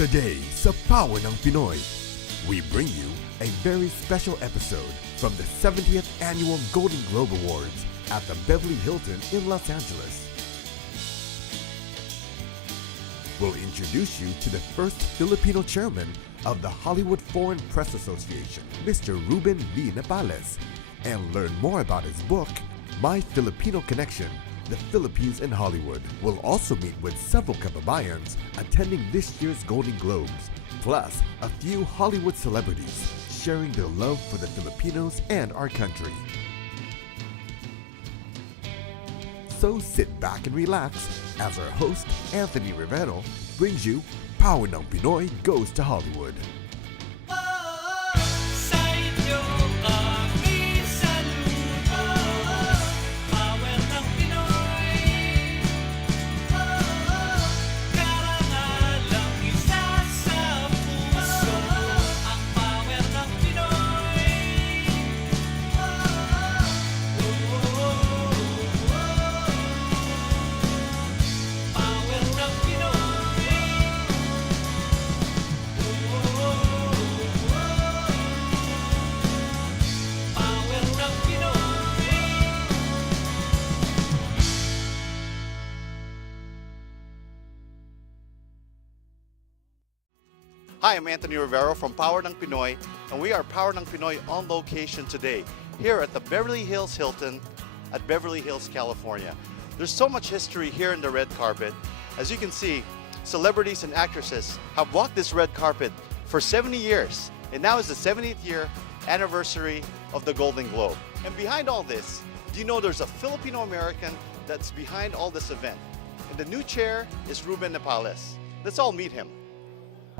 Today sa Power ng Pinoy, we bring you a very special episode from the 70th Annual Golden Globe Awards at the Beverly Hilton in Los Angeles. We'll introduce you to the first Filipino chairman of the Hollywood Foreign Press Association, Mr. Ruben Nepales, and learn more about his book, My Filipino Connection, The Philippines in Hollywood. We'll also meet with several kababayans attending this year's Golden Globes, plus a few Hollywood celebrities sharing their love for the Filipinos and our country. So sit back and relax as our host, Anthony Rivero, brings you Power ng Pinoy Goes to Hollywood. Hi, I'm Anthony Rivero from Power ng Pinoy, and we are Power ng Pinoy on location today here at the Beverly Hills Hilton at Beverly Hills, California. There's so much history here in the red carpet. As you can see, celebrities and actresses have walked this red carpet for 70 years, and now is the 70th year anniversary of the Golden Globe. And behind all this, do you know there's a Filipino-American that's behind all this event? And the new chair is Ruben Nepales. Let's all meet him.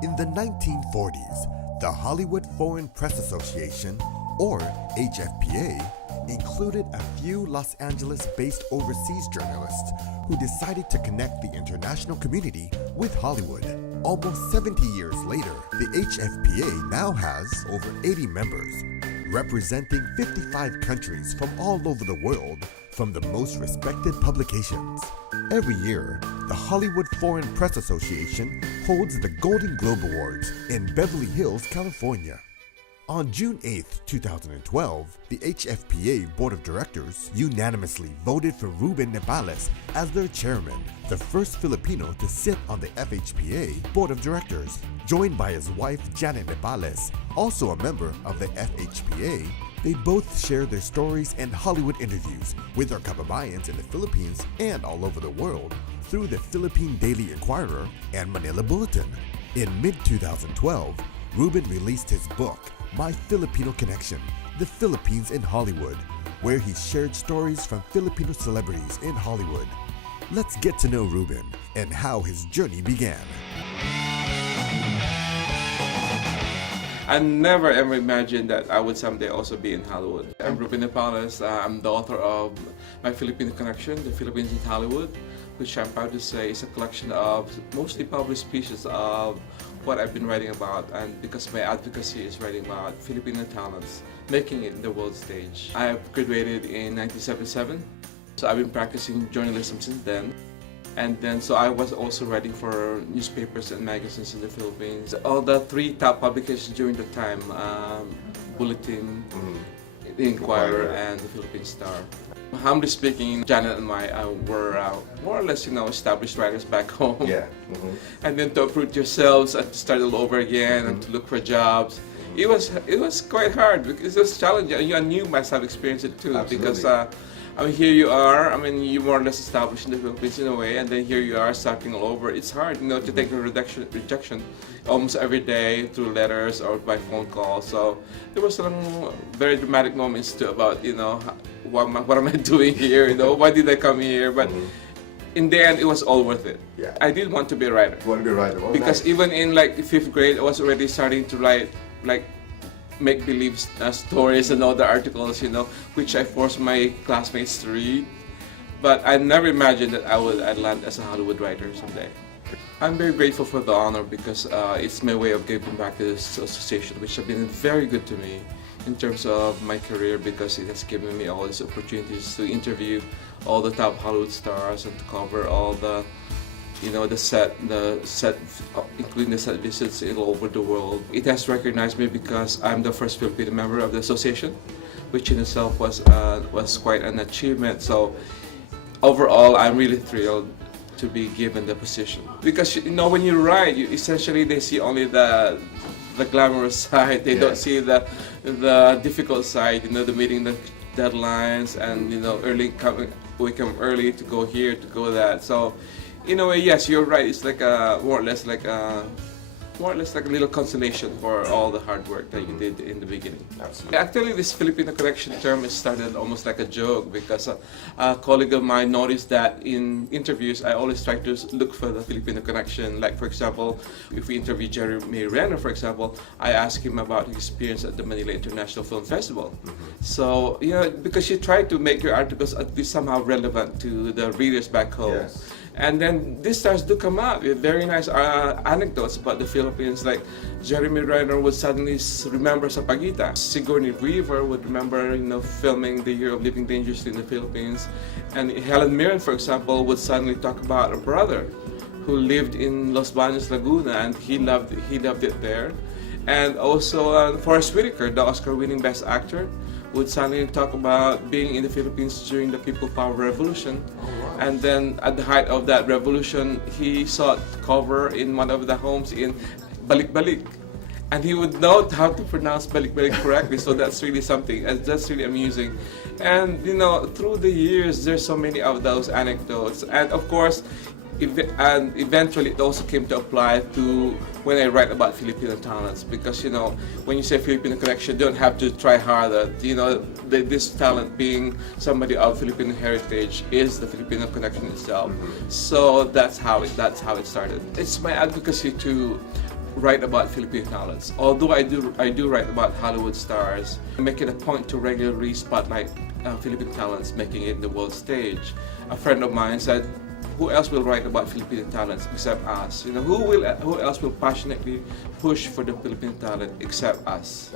In the 1940s, the Hollywood Foreign Press Association, or HFPA, included a few Los Angeles-based overseas journalists who decided to connect the international community with Hollywood. Almost 70 years later, the HFPA now has over 80 members, representing 55 countries from all over the world from the most respected publications. Every year, the Hollywood Foreign Press Association holds the Golden Globe Awards in Beverly Hills, California. On June 8, 2012, the HFPA Board of Directors unanimously voted for Ruben Nepales as their chairman, the first Filipino to sit on the FHPA Board of Directors. Joined by his wife Janet Nepales, also a member of the FHPA, they both share their stories and Hollywood interviews with our kababayans in the Philippines and all over the world through the Philippine Daily Inquirer and Manila Bulletin. In mid-2012, Ruben released his book, My Filipino Connection, The Philippines in Hollywood, where he shared stories from Filipino celebrities in Hollywood. Let's get to know Ruben and how his journey began. I never ever imagined that I would someday also be in Hollywood. I'm Ruben Nepales. I'm the author of My Filipino Connection, The Philippines in Hollywood, which I'm proud to say is a collection of mostly published pieces of what I've been writing about, and because my advocacy is writing about Filipino talents making it in the world stage. I graduated in 1977, so I've been practicing journalism since then. And then, so I was also writing for newspapers and magazines in the Philippines. All the three top publications during the time, Bulletin, The Inquirer, and the Philippine Star. Humbly speaking, Janet and I were more or less, established writers back home. Yeah. And then to uproot yourselves and to start all over again and to look for jobs. It was quite hard because it was challenging. I knew myself experienced it too. Absolutely. Because here you are, you more or less established in the Philippines in a way, and then here you are starting all over. It's hard, to take the rejection almost every day through letters or by phone calls. So there were some very dramatic moments too about, what am I doing here? Why did I come here? But in the end, it was all worth it. Yeah. I did want to be a writer. You want to be a writer? Oh, because nice. even in fifth grade, I was already starting to write make-believe stories and other articles, which I forced my classmates to read. But I never imagined that I'd land as a Hollywood writer someday. I'm very grateful for the honor because it's my way of giving back to this association, which has been very good to me in terms of my career, because it has given me all these opportunities to interview all the top Hollywood stars and to cover all the you know, including the set visits all over the world. It has recognized me because I'm the first Filipino member of the association, which in itself was quite an achievement. So overall, I'm really thrilled to be given the position, because you know, when you write, essentially they see only the glamorous side. They don't see the difficult side. You know, the meeting the deadlines, and you know, we come early to go here, to go that. So in a way, yes, you're right. It's like more or less like a little consolation for all the hard work that you did in the beginning. Absolutely. Actually, this Filipino connection term is started almost like a joke, because a colleague of mine noticed that in interviews, I always try to look for the Filipino connection. Like, for example, if we interview Jeremy Renner, for example, I ask him about his experience at the Manila International Film Festival. So, you know, because you try to make your articles at least somehow relevant to the readers back home. Yes. And then these stars do come up with very nice anecdotes about the Philippines. Like Jeremy Renner would suddenly remember Sapaguita. Sigourney Weaver would remember, you know, filming The Year of Living Dangerously in the Philippines. And Helen Mirren, for example, would suddenly talk about a brother who lived in Los Baños, Laguna, and he loved it there. And also Forrest Whitaker, the Oscar-winning Best Actor, would suddenly talk about being in the Philippines during the People Power Revolution. And then at the height of that revolution, he sought cover in one of the homes in Balik-Balik. And he would know how to pronounce Balik-Balik correctly, so that's really something. That's really amusing. And you know, through the years, there's so many of those anecdotes. And of course, eventually it also came to apply to when I write about Filipino talents, because you know, when you say Filipino connection, you don't have to try harder. You know, this talent being somebody of Filipino heritage is the Filipino connection itself. So that's how it started. It's my advocacy to write about Filipino talents. Although I do write about Hollywood stars, I make it a point to regularly spotlight Filipino talents making it in the world stage. A friend of mine said, who else will write about Filipino talents except us? You know, who else will passionately push for the Filipino talent except us?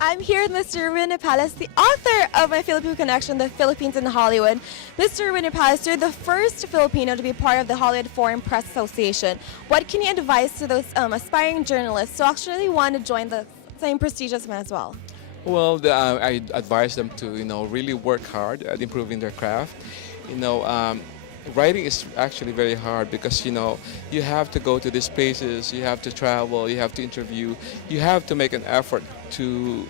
I'm here with Mr. Ruben Nepales, the author of My Filipino Connection, The Philippines in Hollywood. Mr. Ruben Nepales, you're the first Filipino to be part of the Hollywood Foreign Press Association. What can you advise to those aspiring journalists who actually want to join the same prestigious one as well? Well, I advise them to, you know, really work hard at improving their craft. You know, writing is actually very hard because, you know, you have to go to these places, you have to travel, you have to interview, you have to make an effort to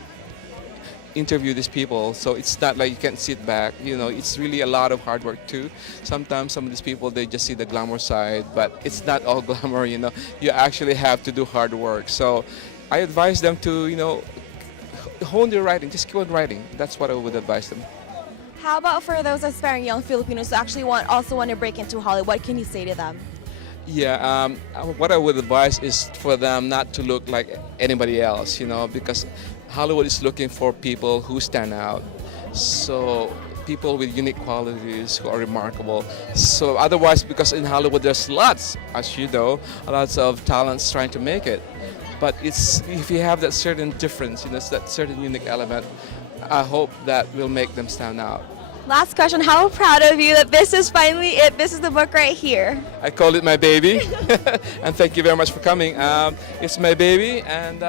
interview these people. So it's not like you can sit back, you know, it's really a lot of hard work too. Sometimes some of these people, they just see the glamour side, but it's not all glamour, you know. You actually have to do hard work. So I advise them to, you know, hone their writing, just keep on writing. That's what I would advise them. How about for those aspiring young Filipinos who actually also want to break into Hollywood? What can you say to them? Yeah, what I would advise is for them not to look like anybody else, you know, because Hollywood is looking for people who stand out. So people with unique qualities who are remarkable. So otherwise, because in Hollywood there's lots, as you know, lots of talents trying to make it. But it's if you have that certain difference, you know, that certain unique element, I hope that will make them stand out. Last question, how proud of you that this is finally it? This is the book right here. I call it my baby, and thank you very much for coming. It's my baby, and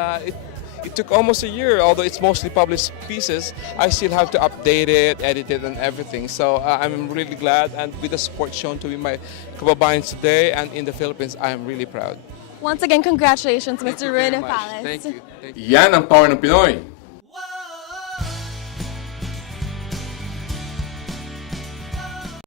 it took almost a year, although it's mostly published pieces. I still have to update it, edit it, and everything. So I'm really glad, and with the support shown to my kababayans today and in the Philippines, I am really proud. Once again, congratulations, Mr. Ruben Nepales. Thank you. Yan ang power ng Pinoy.